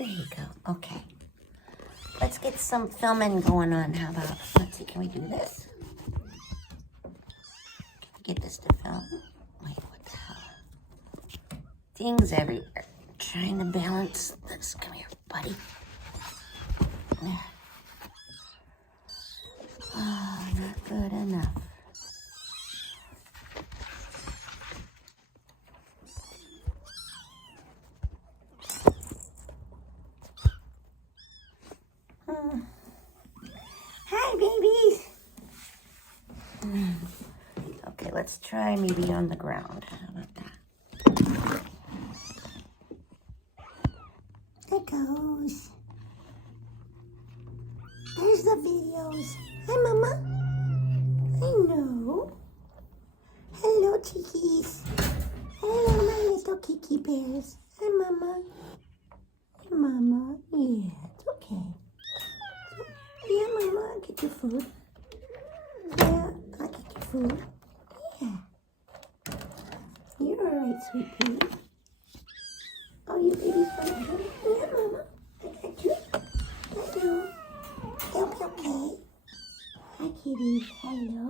There you go. Okay. Let's get some filming going on. How about, let's see, can we do this? Can we get this to film? Wait, what the hell? Things everywhere. Trying to balance this. Come here, buddy. There. Oh, not good enough. Hi, babies. Okay, let's try maybe on the ground. How about that? There goes. There's the videos. Hi, Mama. I know. Hello, chickies. Hello, my little kiki bears. Hi, Mama. Hi, Mama. Yeah, it's okay. Yeah, Mama, I'll get your food. Yeah, I'll get your food. Yeah. You're all right, sweet pea. Oh, you babies want to go? Yeah, Mama. I got you. Hello. They'll be okay. Hi, kitties. Hello.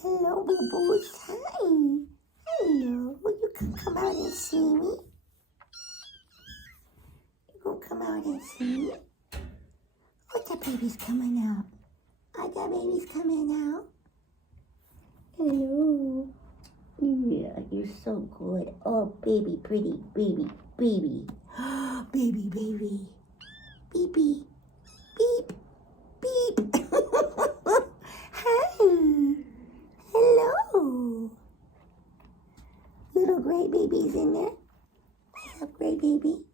Hello, boo-boos. Hi. Hello. You can come out and see me. You gonna come out and see me? Look at babies coming out. I got babies coming out. Hello. Yeah, you're so good. Oh, baby, pretty, baby, baby. Baby, baby. Beep, beep, beep, beep. Hi. Hello. Little gray babies in there. What's up, gray baby?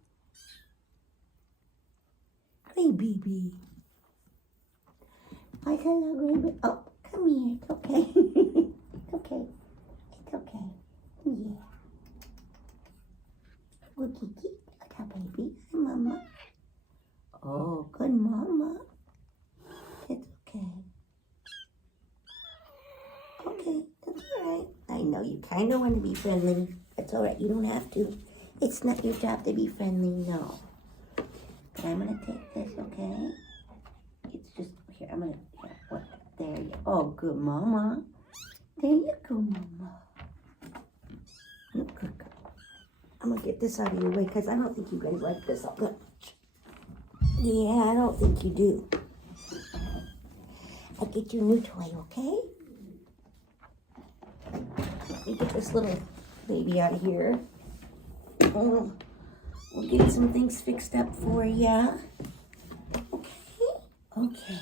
Gray baby. Why hello, gray baby? Oh, come here. It's okay. It's okay. It's okay. Yeah. Good Kiki. Look at baby. Hi, Mama. Oh, good Mama. It's okay. Okay, that's all right. I know you kind of want to be friendly. That's all right. You don't have to. It's not your job to be friendly, no. But I'm going to take this, okay? It's just, here, I'm going to, what? There you go. Oh, good Mama. There you go, Mama. Good girl. I'm going to get this out of your way because I don't think you guys like this all that much. Yeah, I don't think you do. I'll get you a new toy, okay? Let me get this little baby out of here. Oh, we'll get some things fixed up for ya. Okay? Okay.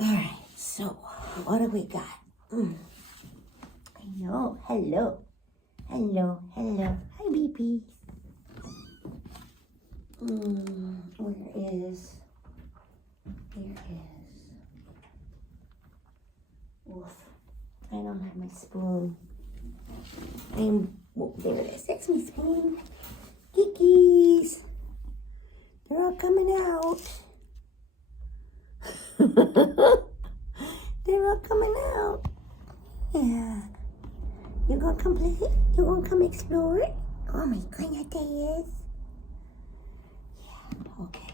All right, so what do we got? I know. Hello. Hello. Hello. Hi, babies. Where is? Woof. I don't have my spoon. Oh, there it is. That's my spoon. Kikis. They're all coming out. They're all coming out. Yeah. You gonna come play? You gonna come explore? Oh my goodness, there is. Yeah, okay.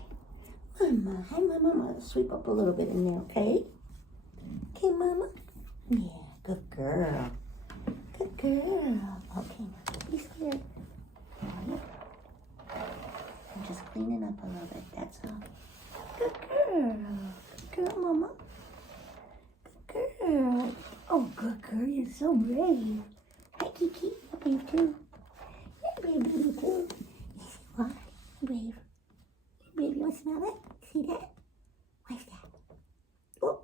Mama, hi Mama. I'm gonna sweep up a little bit in there, okay? Okay, Mama? Yeah, good girl. Good girl. Okay, don't be scared. Right. I'm just cleaning up a little bit, that's all. Good girl. Good girl, Mama. Good girl. Oh, good girl. You're so brave. Hi, Kiki. You're brave too. You're brave, baby, too. Yes, you are. You're brave. You're brave. You want to smell it? See that? What's that? Oh.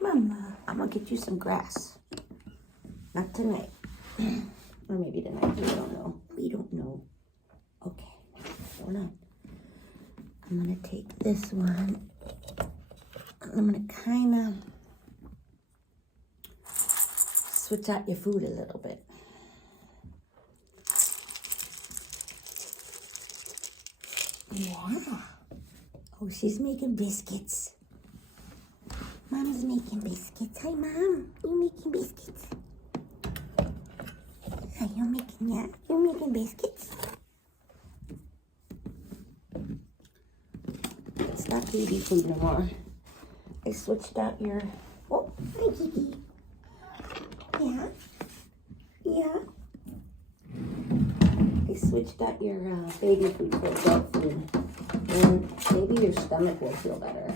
Mama, I'm going to get you some grass. Not tonight. Or maybe tonight. We don't know. We don't know. Okay. Hold on. I'm going to take this one. I'm going to kind of switch out your food a little bit. Yeah. Oh, she's making biscuits. Mom's making biscuits. Hi, Mom. You making biscuits? Are you making that? You're making biscuits? It's not baby food no more. I switched out your... Oh, hi, Kiki. Yeah? Yeah? I switched out your baby food for adult food. And maybe your stomach will feel better.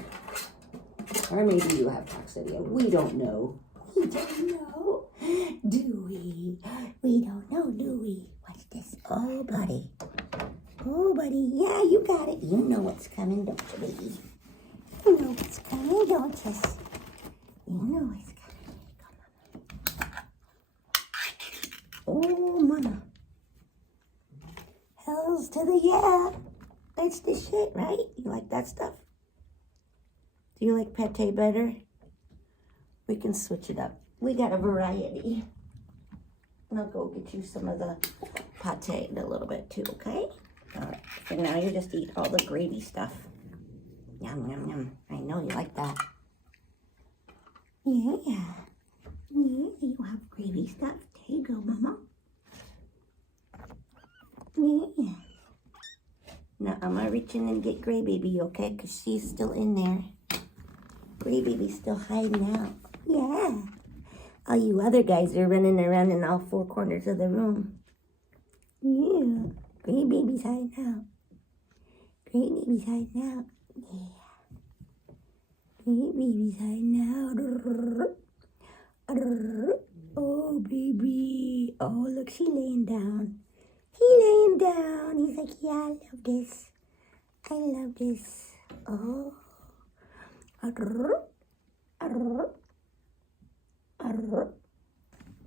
Or maybe you have coccidia. We don't know. We don't know. Do we? We don't know, do we? Watch this. Oh, buddy. Oh, buddy. Yeah, you got it. You know what's coming, don't you, baby? You know what's coming, don't you? You know what's coming. Oh, Mama. Hells to the yeah. That's the shit, right? You like that stuff? Do you like pate better? We can switch it up. We got a variety. And I'll go get you some of the pate in a little bit too, okay? All right. And now you just eat all the gravy stuff. Yum, yum, yum. I know you like that. Yeah. Yeah, you have gravy stuff. There you go, Mama. Yeah. Now, I'm gonna reach in and get Gray Baby, okay? Because she's still in there. Gray Baby's still hiding out. Yeah. All you other guys are running around in all four corners of the room. Yeah. Gray Baby's hiding out. Gray Baby's hiding out. Yeah. Gray Baby's hiding out. Oh, baby. Oh, look, she's laying down. He laying down. He's like, yeah, I love this. I love this. Oh.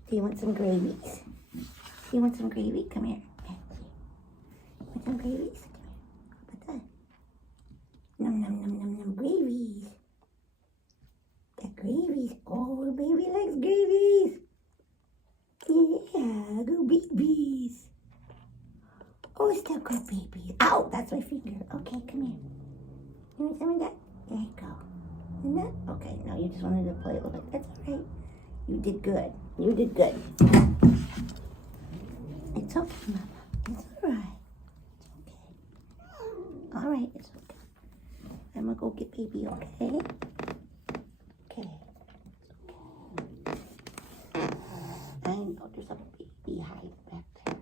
Do you want some gravies? Do you want some gravy? Come here. Want some gravies? Come here. What's that? Num, num, num, num, num. Gravies. The gravies. Oh, baby likes gravies. Yeah, go babies. Oh, still go babies. Ow, that's my finger. Okay, come here. You want some of that? There you go. And that? Okay, no, you just wanted to play a little bit. That's all right. You did good. You did good. It's okay, Mama. It's all right. It's okay. All right, it's okay. I'm going to go get baby, okay? Okay. I know there's a baby hiding back there.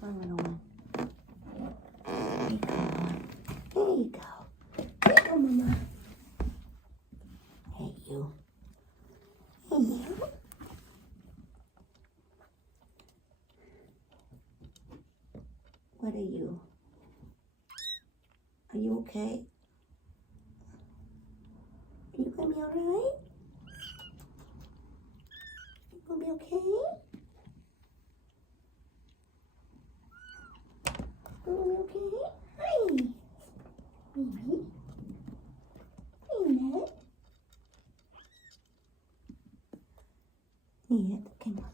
Come on, little one. There you go, Mama. There you go. There you go, Mama. Hey, you. Hey, you. What are you? Are you okay? Are you gonna be alright? You gonna be okay? You gonna be okay? Hi! Baby. Hey, Ned. Yeah, okay, Mama.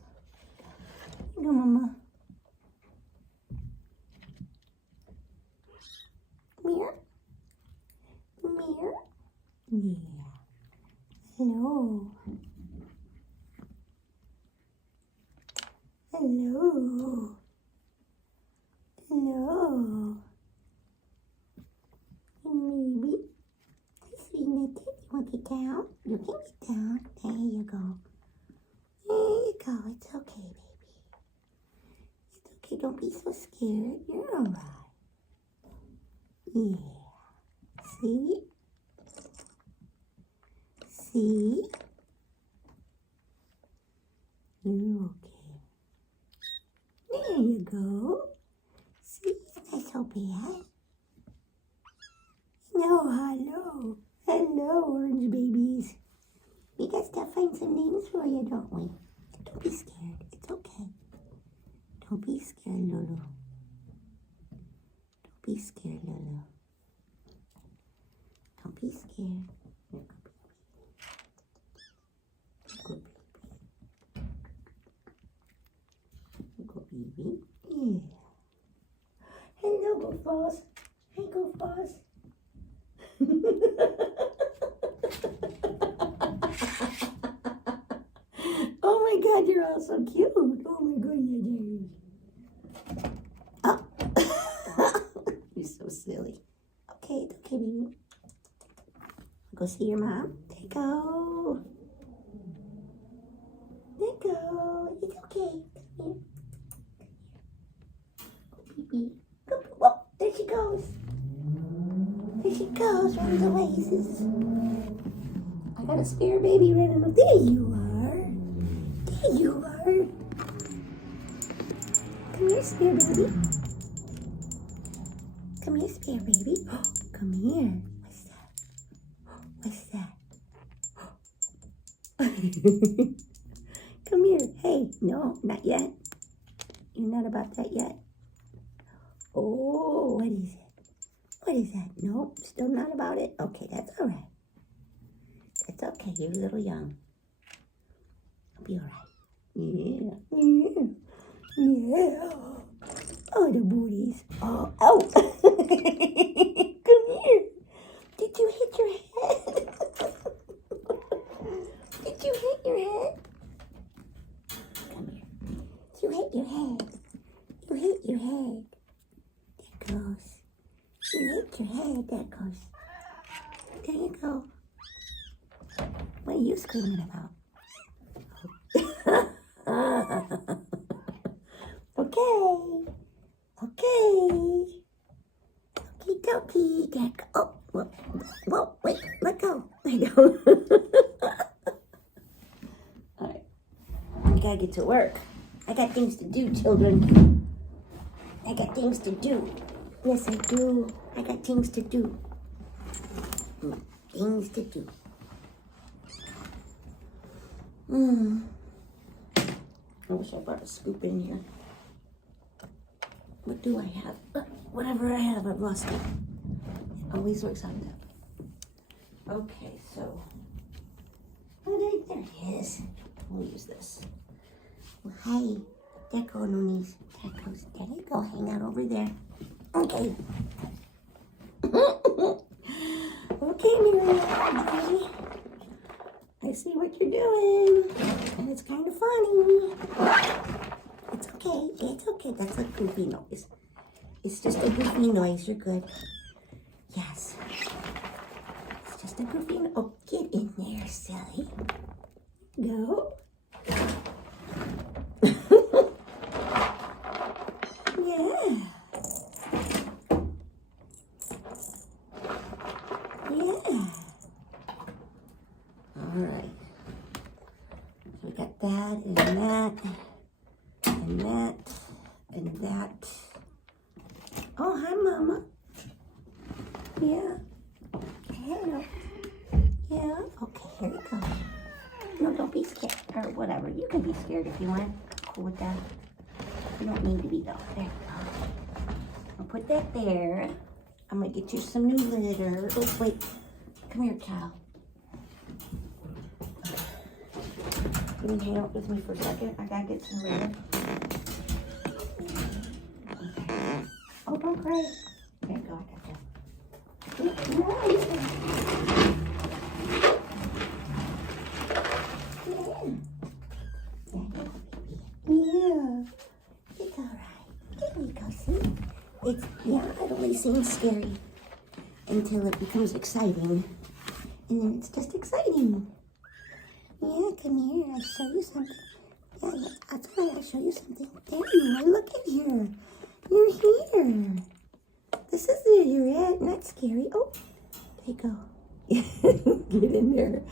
Here you go, Mama. Come here. Come here. Yeah. Hello. Hello. Hello. Maybe. Sweet Naked. You want to get down? You can get down. There you go. There you go. It's okay, baby. It's okay. Don't be so scared. You're all right. Yeah. See? See? You're okay. There you go. See? It's not so bad. No, hello. Hello, orange babies. We got to find some names for you, don't we? Don't be scared. It's okay. Don't be scared, Lulu. Don't be scared, Lulu. Don't be scared. Good baby. Good baby. Yeah. Hello, goofballs. Hey, goofballs. Oh my God, you're all so cute. Oh my goodness. Oh. You're so silly. Okay, it's okay, baby. Go see your mom. There you go. There you go. It's okay. Come here. Go pee-pee. Go. Whoa, there she goes. There she goes. Runs away. I got a spare baby running up. There you are. There you are. Come here, spare baby. Come here, spare baby. Come here. What's that? Come here. Hey, no, not yet. You're not about that yet. Oh, what is it? What is that? Nope, still not about it. Okay, that's all right. That's okay. You're a little young. I'll be all right. Yeah. Oh, the booties. Oh, ow. Come here. Did you hit your head? Did you hit your head? Come here. You hit your head. You hit your head. There goes. You hit your head. There goes. There you go. What are you screaming about? Okay. Okie dokie. There go. Oh, whoa, wait, let go. Let go. All right. I gotta get to work. I got things to do, children. I got things to do. Yes, I do. I got things to do. Things to do. I wish I brought a scoop in here. What do I have? Whatever I have, I've lost it. It always works out that way. Okay, so. Oh, there it is. We'll use this. Well, hi. There go, Noonies. There goes. There you go. Hang out over there. Okay. Okay, Miriam. I see what you're doing. And it's kind of funny. It's okay. It's okay. That's a goofy noise. It's just a goofy noise. You're good. Yes. It's just a goofy noise. Oh, get in there, silly. Go. Yeah. Yeah. All right. So we got that and that and that and that. Oh, hi, Mama. Yeah. Hello. Yeah. Okay, here you go. No, don't be scared or whatever. You can be scared if you want. Cool with that. You don't need to be though. There you go. I'll put that there. I'm gonna get you some new litter. Oh, wait. Come here, Cal. You can hang out with me for a second. I gotta get some litter. Okay. Oh, don't cry. There you go. I got you. Yeah. It's all right. There you go. See? It only seems scary until it becomes exciting. And then it's just exciting. Yeah, come here. I'll show you something. Yeah, that's right. I'll show you something. There you are. Look at here. You're here. This is where you're at. Not scary. Oh, there you go. Get in there.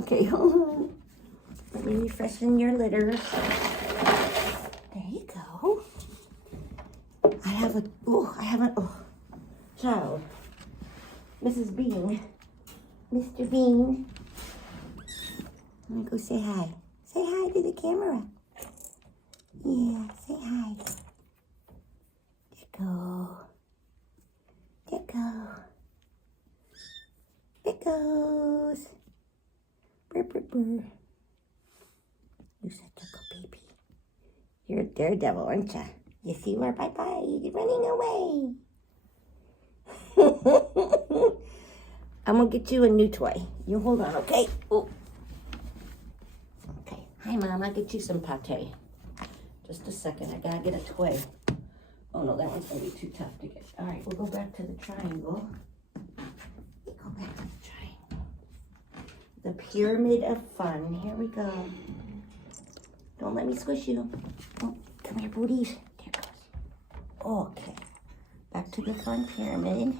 Okay, hold on. Let me refreshen your litter. There you go. I have a child. Mrs. Bean. Mr. Bean. I'm gonna go say hi. Say hi to the camera. Yeah, say hi. There go. There go. There goes. Brr, brr, brr. You're such a good baby. You're a daredevil, aren't you? Yes, you are. Bye-bye. You're running away. I'm going to get you a new toy. You hold on, okay? Oh. Okay. Hi, Mom. I'll get you some pate. Just a second. I got to get a toy. Oh, no, that one's going to be too tough to get. All right, we'll go back to the triangle. Go back to the triangle. The pyramid of fun. Here we go. Don't let me squish you. Oh, come here, booties. There it goes. Okay. Back to the fun pyramid.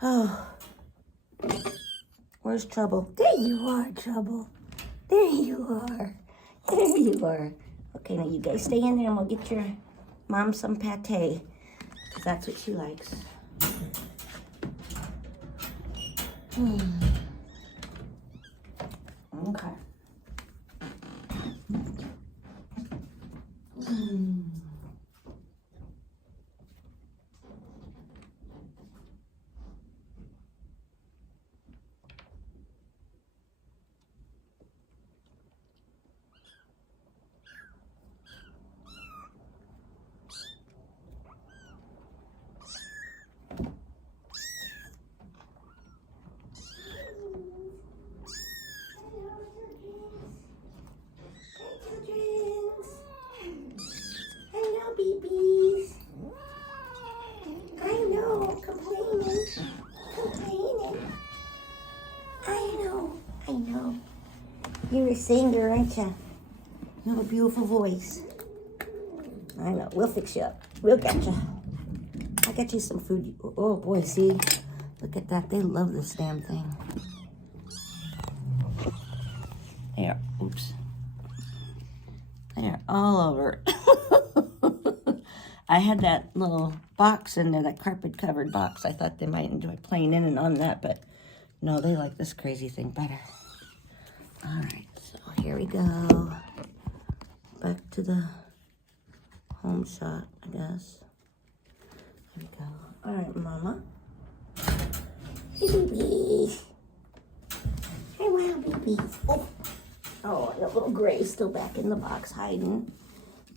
Oh. Where's Trouble? There you are, Trouble. There you are. There you are. Okay, now you guys stay in there and we'll get your mom some pate. Because that's what she likes. Okay. You're a singer, aren't you? You have a beautiful voice. I know. We'll fix you up. We'll get you. I'll get you some food. Oh, boy, see? Look at that. They love this damn thing. There. Oops. They're all over. I had that little box in there, that carpet-covered box. I thought they might enjoy playing in and on that, but no, they like this crazy thing better. All right, so here we go. Back to the home shot, I guess. Here we go. All right, Mama. Hey, babies. Hey, wow, babies. Oh, oh, that little gray still back in the box hiding.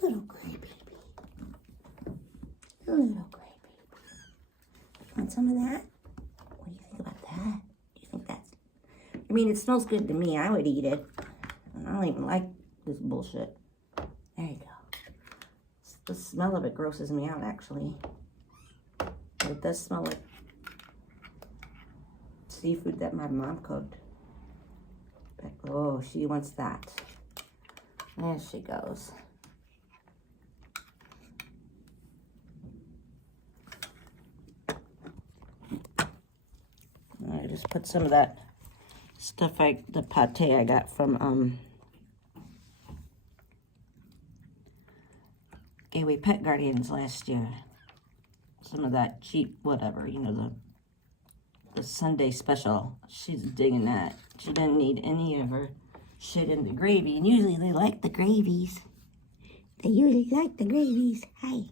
Little gray baby. Little gray baby. Want some of that? What do you think about that? Do you think that's... I mean, it smells good to me. I would eat it. And I don't even like this bullshit. There you go. The smell of it grosses me out, actually. But it does smell like seafood that my mom cooked. Oh, she wants that. There she goes. I just put some of that stuff, the pate I got from Gateway Pet Guardians last year. Some of that cheap whatever, you know, the Sunday special. She's digging that. She didn't need any of her shit in the gravy. And usually they like the gravies. They usually like the gravies. Hi.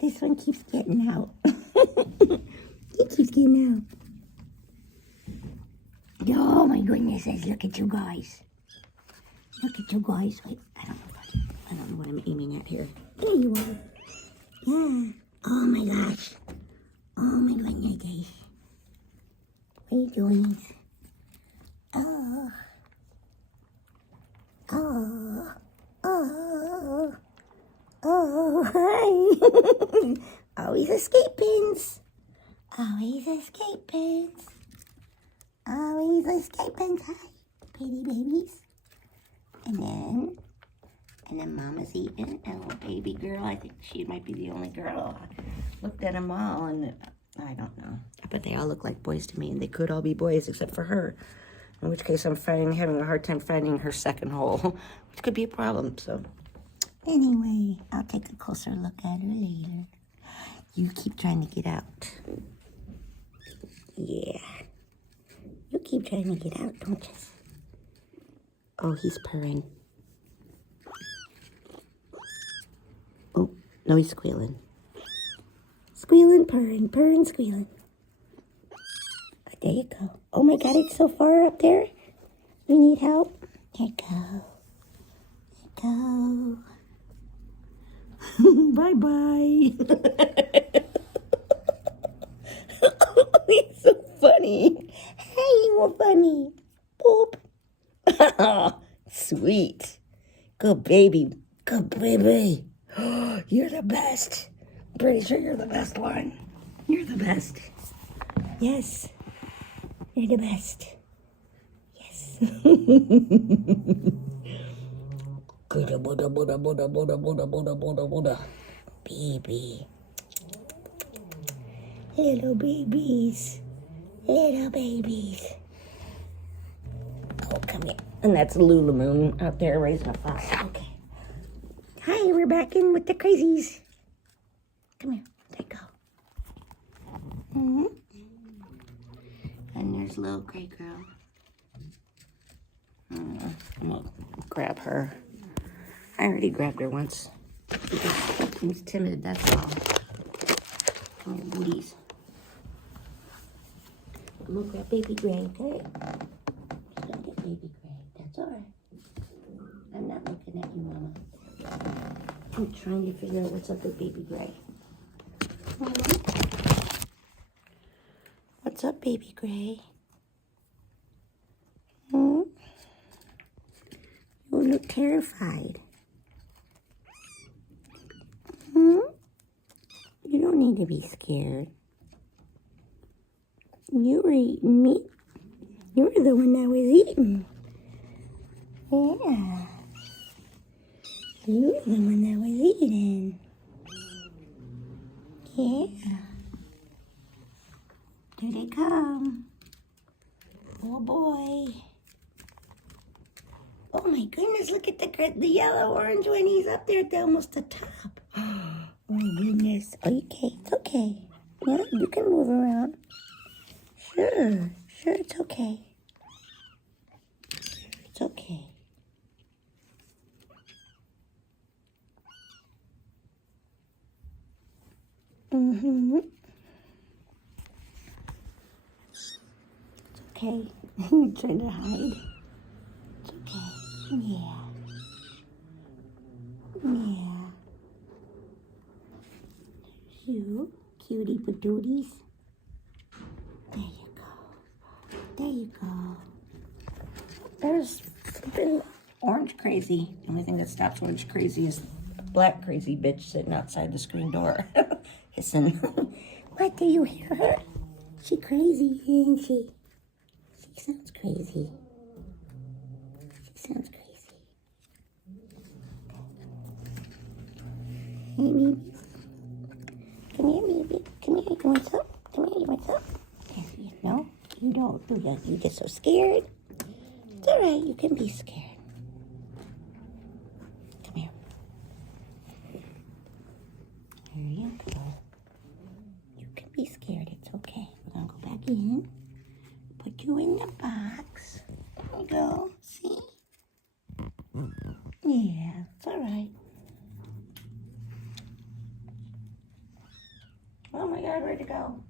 This one keeps getting out. It keeps getting out. Oh my goodness, look at you guys. Look at you guys. Wait, I don't know what I'm aiming at here. There you are. Yeah. Oh my gosh. Oh my goodness, guys. What are you doing? Oh. Oh. Oh. Oh. Hi. Always escaping. Always escaping. Always escaping. Hi, pretty babies. And then Mama's eating. And little baby girl. I think she might be the only girl. I looked at them all and I don't know. But they all look like boys to me, and they could all be boys except for her. In which case I'm having a hard time finding her second hole, which could be a problem. So anyway, I'll take a closer look at her later. You keep trying to get out. Yeah. You keep trying to get out, don't you? Oh, he's purring. Oh, no, he's squealing. Squealing, purring, purring, squealing. There you go. Oh my God, it's so far up there. You need help? There you go. go. Bye-bye. He's so funny. Hey, more funny. Boop. Sweet. Good baby. Good baby. You're the best. I'm pretty sure you're the best one. You're the best. Yes. You're the best. Yes. Buddha, Buddha, Buddha, Buddha, Buddha, Buddha, Buddha, Buddha, Buddha. Baby. Little babies. Little babies. Oh, come here. And that's Lulamoon out there raising a fox. Okay. Hi, we're back in with the crazies. Come here. There you go. Mm-hmm. And there's little gray girl. I'm gonna grab her. I already grabbed her once. She seems timid, that's all. Come here, booties. I'm gonna grab baby Gray, okay? Just gonna get baby Gray. That's all right. I'm not looking at you, Mama. I'm trying to figure out what's up with baby Gray. What's up, baby Gray? Hmm? You look terrified. Hmm? You don't need to be scared. You were eating meat. You were the one that was eating. Yeah. You were the one that was eating. Yeah. Here they come. Oh boy. Oh my goodness, look at the yellow orange one. He's up there at almost the top. Oh goodness. Okay, it's okay. Yeah, you can move around. Sure, it's okay. It's okay. Mm-hmm. It's okay. You're trying to hide. It's okay. Yeah. Yeah. You, cutie patooties. There you go. There you go. There's flippin' orange crazy. The only thing that stops orange crazy is black crazy bitch sitting outside the screen door. Hissing. What, do you hear her? She crazy, isn't she? She sounds crazy. She sounds crazy. Hey, baby. Come here, baby. Come here. You want some? Come here. You want some? Yes, no, you don't. You get so scared. It's all right. You can be scared. Come here. There you go. You can be scared. It's okay. We're going to go back in. Put you in the box. There you go. See? Yeah, it's all right. Oh my God, where'd it go?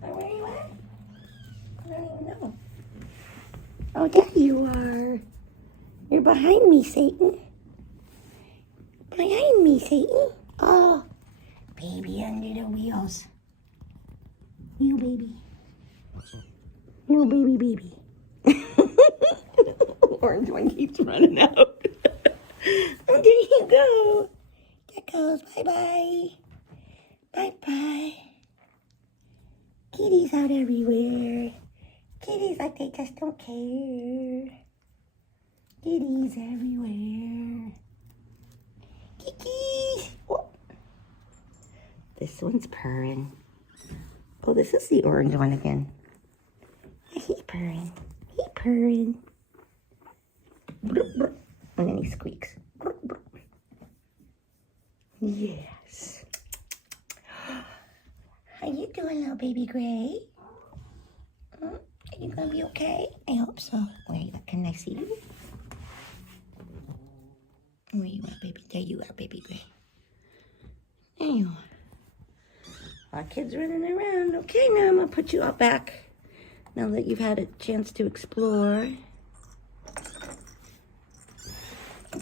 Where are you at? I don't even know. Oh, there you are. You're behind me, Satan. Behind me, Satan. Oh, baby under the wheels. You baby. You baby. Orange one keeps running out. Oh, there you go. There goes. Bye-bye. Bye-bye. Kitties out everywhere. Kitties like they just don't care. Kitties everywhere. Kitties. Oh. This one's purring. Oh, this is the orange one again. Yeah, he's purring. He's purring. And then he squeaks. Yes. How you doing, little baby Gray? Are you gonna be okay? I hope so. Where you at? Can I see you? Where you at, baby? There you are, baby Gray. There you are. Our kids running around. Okay, now I'm gonna put you out back. Now that you've had a chance to explore.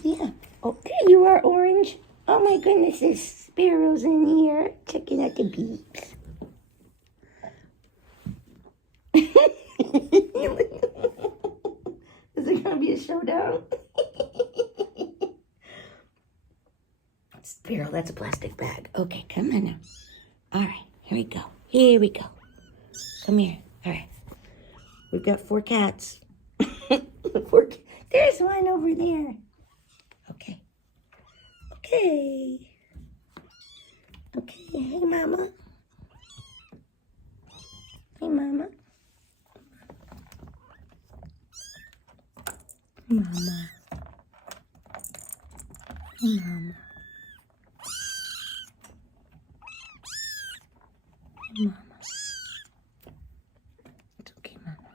Yeah. Oh, there you are, Orange. Oh my goodness, there's sparrows in here checking at the beeps. Is it gonna be a showdown? Sparrow, that's a plastic bag. Okay, come on now. All right, here we go. Here we go. Come here. All right. We've got 4 cats. There's one over there. Okay. Okay. Okay. Hey, Mama. Hey, Mama. Mama. Hey, Mama. Hey, Mama. It's okay, Mama.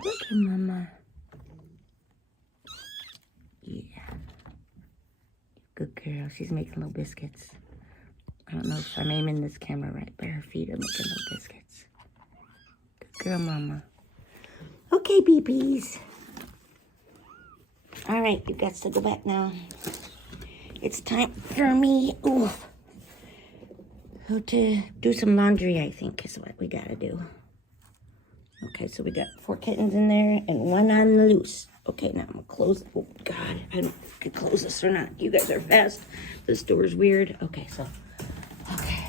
Okay, Mama. Yeah. Good girl. She's making little biscuits. I don't know if I'm aiming this camera right, but her feet are making little biscuits. Good girl, Mama. Okay, BBs. All right, you got to go back now. It's time for me to do some laundry, I think, is what we gotta do. Okay, so we got 4 kittens in there and 1 on the loose. Okay, now I'm gonna close. Oh, God, I don't know if I can close this or not. You guys are fast. This door's weird. Okay, so, okay.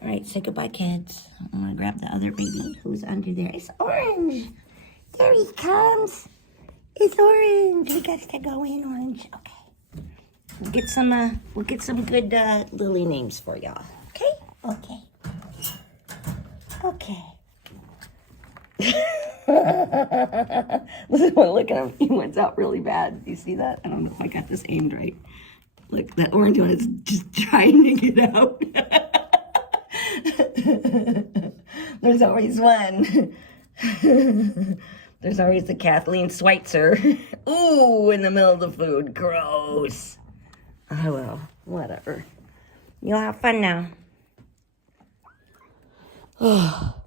All right, say goodbye, kids. I'm gonna grab the other baby who's under there. It's Orange. There he comes. It's Orange. We got to go in, Orange. Okay. We'll get some good lily names for y'all. Okay? Okay. Okay. Look at him. He went out really bad. You see that? I don't know if I got this aimed right. Look, that orange one is just trying to get out. There's always one. There's always the Kathleen Schweitzer. Ooh, in the middle of the food. Gross. Oh, well, whatever. You'll have fun now. Oh.